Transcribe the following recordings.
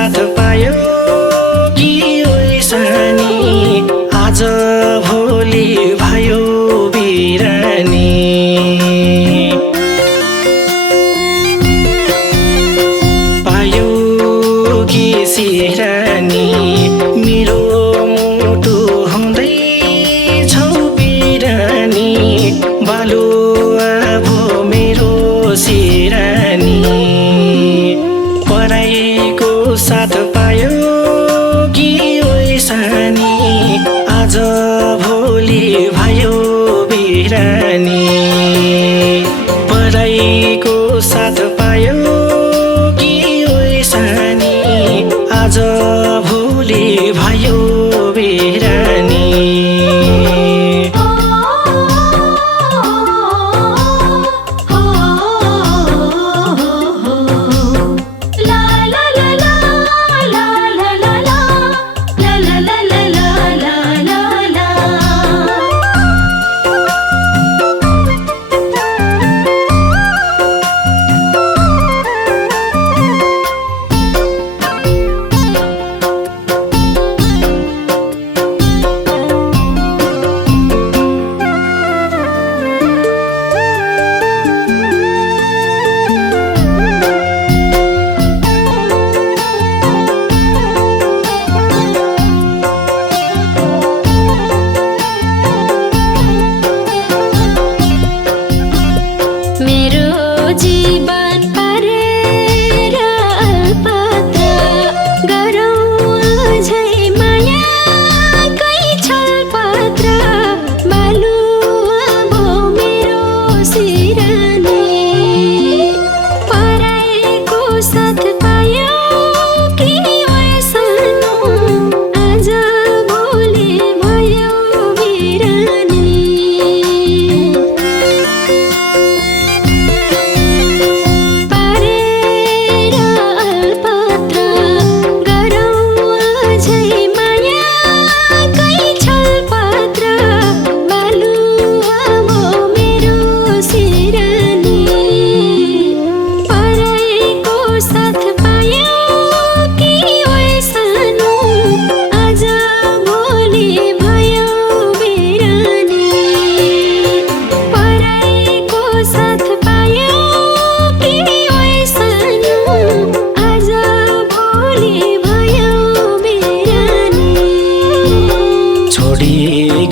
साथ पायो कि ओइसानी आज भोलि भयो बिरानी पायो कि सिरानी मेरो मुटु हुँदै छौ बिरानी बालुवा भो मेरो सिरानी पराईको साथ पायो कि ओइसानी आज भोलि भयो बिरानी पराईको साथ पायो कि ओइसानी आज भोलि भयो बिरानी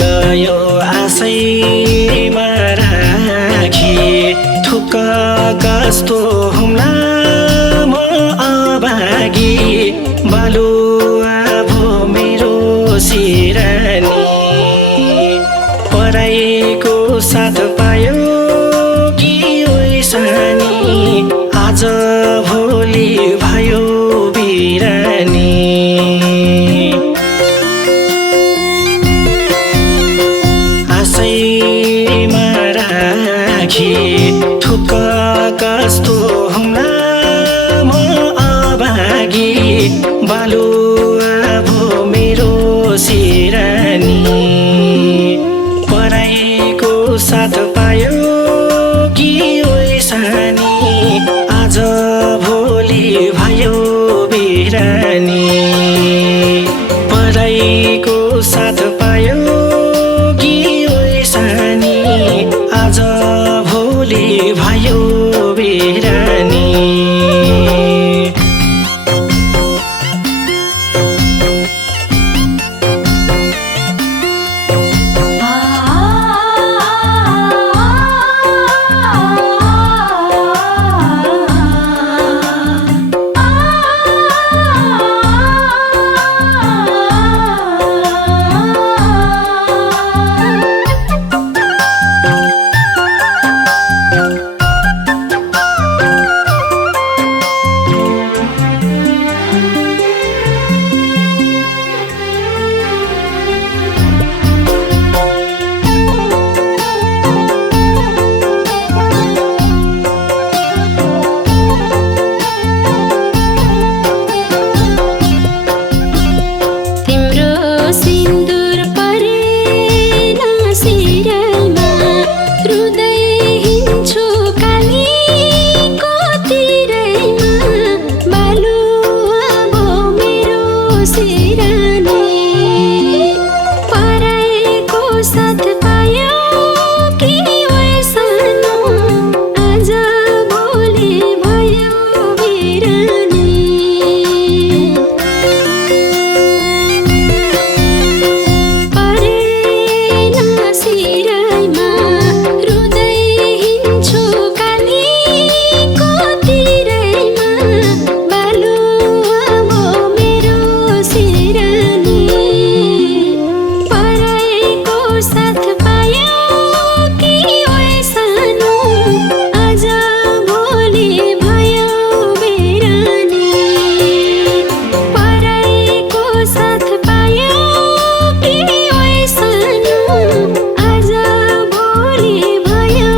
गयो आशैमा राखी थुक्क कस्तो हुम्ला म अभागी बालुवा भो मेरो सिरानी पराईको साथ पायो कि ओइसानी आज भोलि भयो बिरानी थुक्क कस्तो हुम्ला म अभागी बालुवा भो मेरो सिरानी पराईको साथ पायो कि ओइसानी आज भोलि भयो बिरानी पराईको साथ पायो कि ओइसानी आज भोलि भयो बिरानी सिरानी पराएको साथ पायो कि वैसानो आज भोलि भयो बिरानी परेन सिराइमा रुँदै हिँड्छु कालीको तिरैमा बालु अब मेरो सिरानी पराएको साथ पायो कि वैसानो आज भोलि भयो बिरानी पराएको साथ पायो कि वैसानो आज भोलि भयो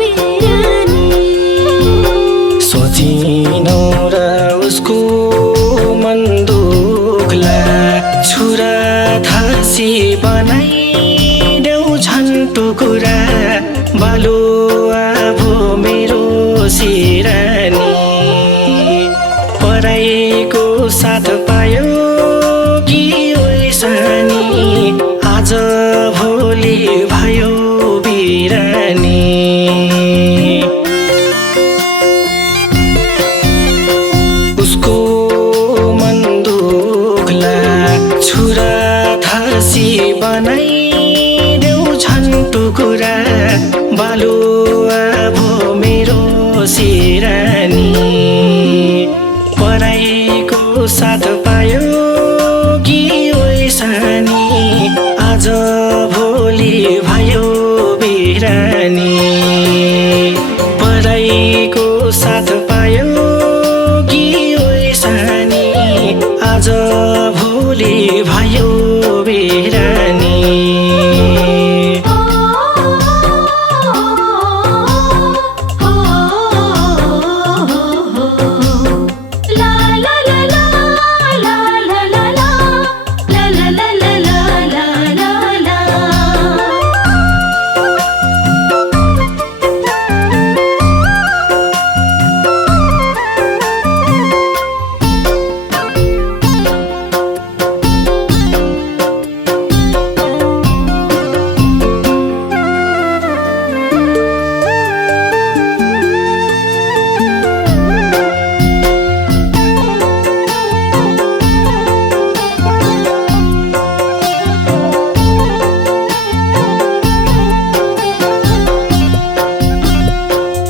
बिरानी सोचिनौ र उसको मन दुख्ला छुरा थासी बनाइदेऊ झन् टुकुरा बालुवा भो मेरो सिरानी पराएको साथ पायो कि वैसानी आज भोलि भयो बिरानी उसको मन दुख्ला छुरा थासी बनाइदेऊ झन् टुकुरा बालुवा भो मेरो सिरानी पराएको साथ पायो कि वैसानी आज भोलि भयो बिरानी पराएको साथ पायो कि वैसानी आज भोलि भयो बिरानी ला ला ला ला ला ला ला ला ला ला ला ला ला ला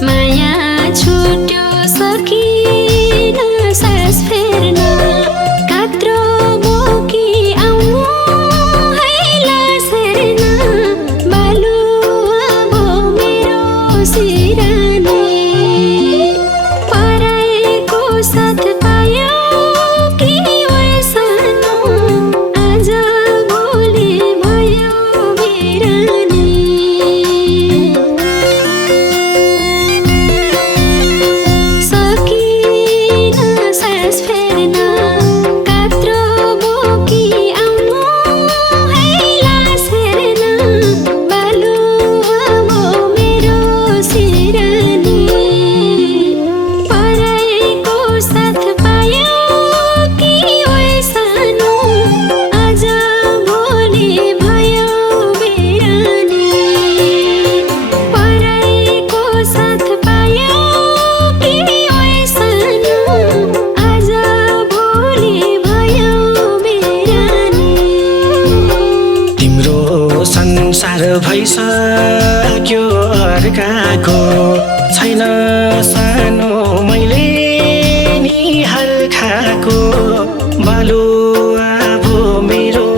माया छुट्यो सकिन सास फेर्न कात्रो बोकी आउनु हैला सेर्न बालु अब मेरो सिरानी पराएको साथ पायो कि वैसानो आज भोलि भयो बिरानी सकिन सास फेर्न कात्रो बोकी आउनु हैला सेर्न बालु अब मेरो सिरानी पराएको साथ पायो कि वैसानो आज भोलि भयो बिरानी पराएको साथ पायो कि वैसानो आज भोलि भयो बिरानी तिम्रो संसार भइसक्यो अर्काको छैन सानो मैले नि हाल खाएको बालुवा भो मेरो